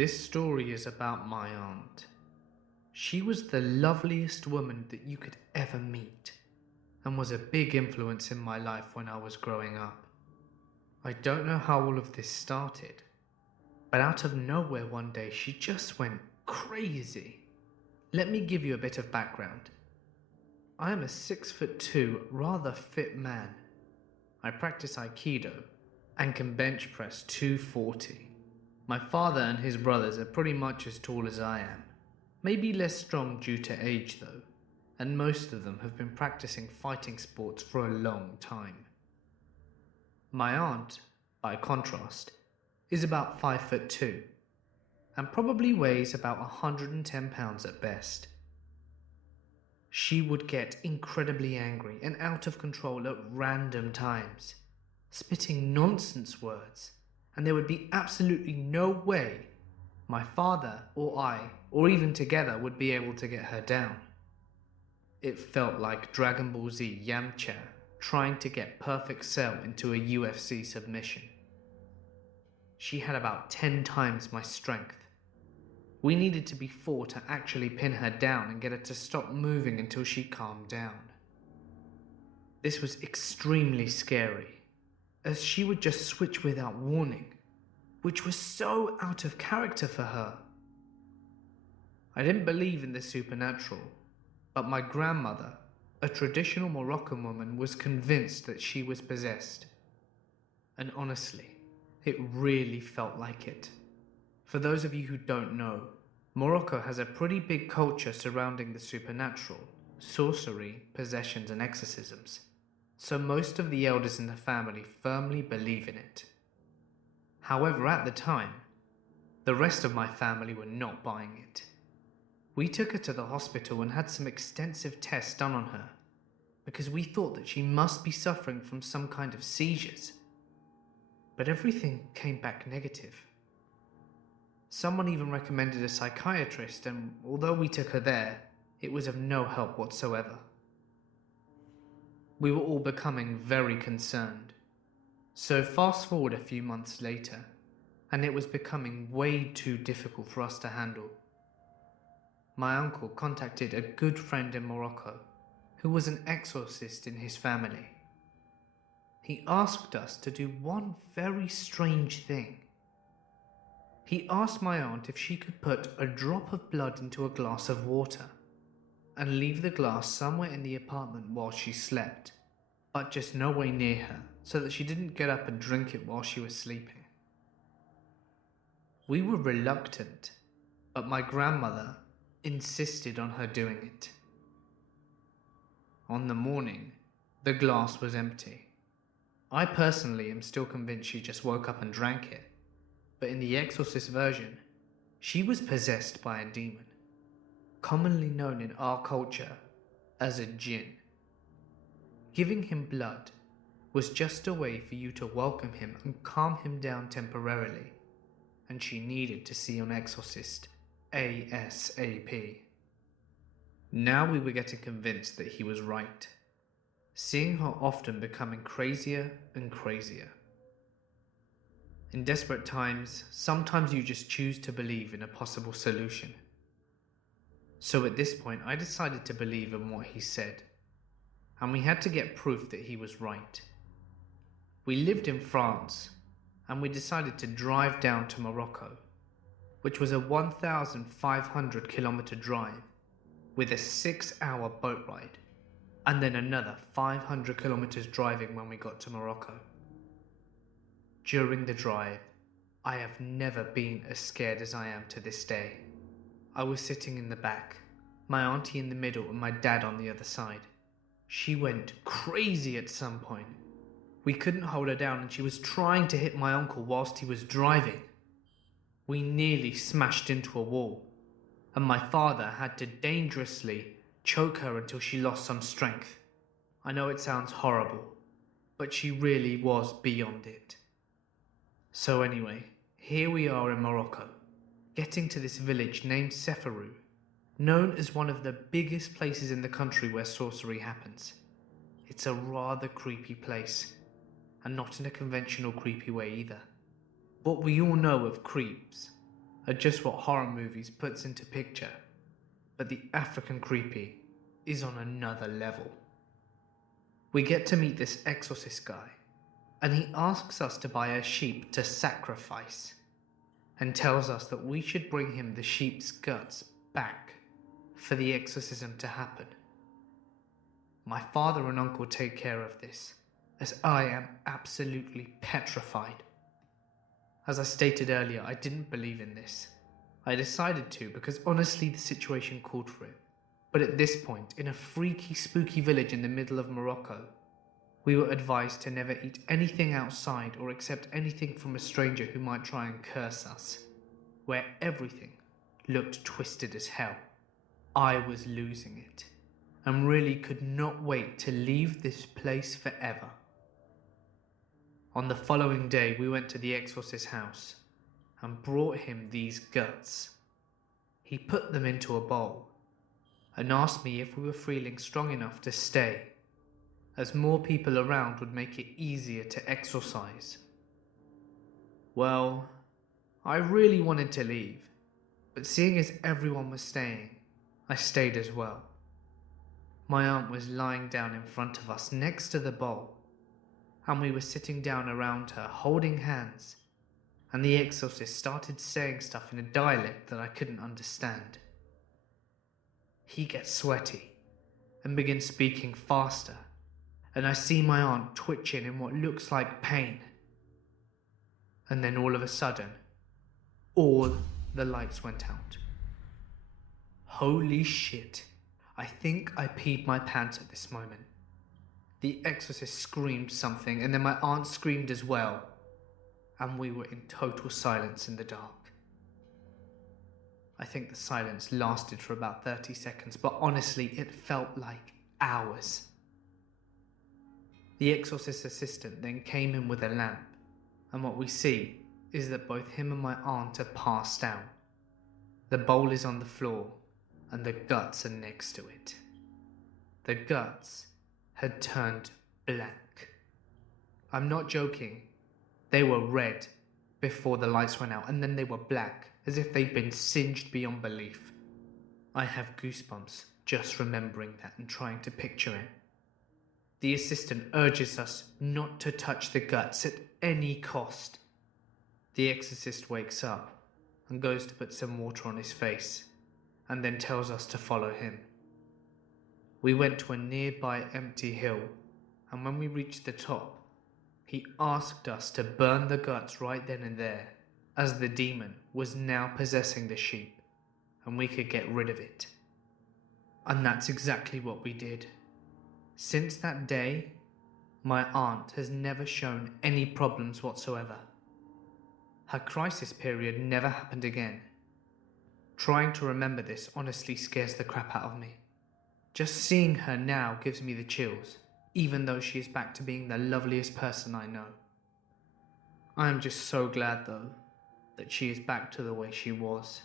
This story is about my aunt. She was the loveliest woman that you could ever meet, and was a big influence in my life when I was growing up. I don't know how all of this started, but out of nowhere one day she just went crazy. Let me give you a bit of background. I am a 6'2", rather fit man. I practice Aikido and can bench press 240. My father and his brothers are pretty much as tall as I am, maybe less strong due to age though, and most of them have been practicing fighting sports for a long time. My aunt, by contrast, is about 5'2", and probably weighs about 110 pounds at best. She would get incredibly angry and out of control at random times, spitting nonsense words, and there would be absolutely no way my father or I, or even together, would be able to get her down. It felt like Dragon Ball Z Yamcha trying to get Perfect Cell into a UFC submission. She had about 10 times my strength. We needed to be 4 to actually pin her down and get her to stop moving until she calmed down. This was extremely scary, as she would just switch without warning, which was so out of character for her. I didn't believe in the supernatural, but my grandmother, a traditional Moroccan woman, was convinced that she was possessed. And honestly, it really felt like it. For those of you who don't know, Morocco has a pretty big culture surrounding the supernatural, sorcery, possessions and exorcisms, so most of the elders in the family firmly believe in it. However, at the time, the rest of my family were not buying it. We took her to the hospital and had some extensive tests done on her, because we thought that she must be suffering from some kind of seizures. But everything came back negative. Someone even recommended a psychiatrist, and although we took her there, it was of no help whatsoever. We were all becoming very concerned. So fast forward a few months later, and it was becoming way too difficult for us to handle. My uncle contacted a good friend in Morocco, who was an exorcist in his family. He asked us to do one very strange thing. He asked my aunt if she could put a drop of blood into a glass of water and leave the glass somewhere in the apartment while she slept, but just no way near her, so that she didn't get up and drink it while she was sleeping. We were reluctant, but my grandmother insisted on her doing it. On the morning, the glass was empty. I personally am still convinced she just woke up and drank it, but in the Exorcist version, she was possessed by a demon, commonly known in our culture as a jinn. Giving him blood was just a way for you to welcome him and calm him down temporarily, and she needed to see an exorcist ASAP. Now we were getting convinced that he was right, seeing her often becoming crazier and crazier. In desperate times, sometimes you just choose to believe in a possible solution. So at this point, I decided to believe in what he said, and we had to get proof that he was right. We lived in France, and we decided to drive down to Morocco, which was a 1,500 kilometer drive with a 6-hour boat ride, and then another 500 kilometers driving when we got to Morocco. During the drive, I have never been as scared as I am to this day. I was sitting in the back, my auntie in the middle and my dad on the other side. She went crazy at some point. We couldn't hold her down and she was trying to hit my uncle whilst he was driving. We nearly smashed into a wall, and my father had to dangerously choke her until she lost some strength. I know it sounds horrible, but she really was beyond it. So anyway, here we are in Morocco, getting to this village named Seferu, known as one of the biggest places in the country where sorcery happens. It's a rather creepy place, and not in a conventional creepy way either. What we all know of creeps, are just what horror movies puts into picture, but the African creepy is on another level. We get to meet this exorcist guy, and he asks us to buy a sheep to sacrifice, and tells us that we should bring him the sheep's guts back for the exorcism to happen. My father and uncle take care of this, as I am absolutely petrified. As I stated earlier, I didn't believe in this. I decided to because honestly the situation called for it. But at this point, in a freaky, spooky village in the middle of Morocco, we were advised to never eat anything outside or accept anything from a stranger who might try and curse us, where everything looked twisted as hell. I was losing it, and really could not wait to leave this place forever. On the following day, we went to the exorcist's house and brought him these guts. He put them into a bowl and asked me if we were feeling strong enough to stay, as more people around would make it easier to exorcise. Well, I really wanted to leave, but seeing as everyone was staying, I stayed as well. My aunt was lying down in front of us next to the bowl, and we were sitting down around her holding hands, and the exorcist started saying stuff in a dialect that I couldn't understand. He gets sweaty and begins speaking faster, and I see my aunt twitching in what looks like pain. And then all of a sudden, all the lights went out. Holy shit, I think I peed my pants at this moment. The exorcist screamed something, and then my aunt screamed as well, and we were in total silence in the dark. I think the silence lasted for about 30 seconds, but honestly it felt like hours. The exorcist's assistant then came in with a lamp, and what we see is that both him and my aunt are passed out. The bowl is on the floor, and the guts are next to it. The guts had turned black. I'm not joking. They were red before the lights went out, and then they were black, as if they'd been singed beyond belief. I have goosebumps just remembering that and trying to picture it. The assistant urges us not to touch the guts at any cost. The exorcist wakes up and goes to put some water on his face, and then tells us to follow him. We went to a nearby empty hill, and when we reached the top, he asked us to burn the guts right then and there, as the demon was now possessing the sheep, and we could get rid of it. And that's exactly what we did. Since that day, my aunt has never shown any problems whatsoever. Her crisis period never happened again. Trying to remember this honestly scares the crap out of me. Just seeing her now gives me the chills, even though she is back to being the loveliest person I know. I am just so glad though, that she is back to the way she was.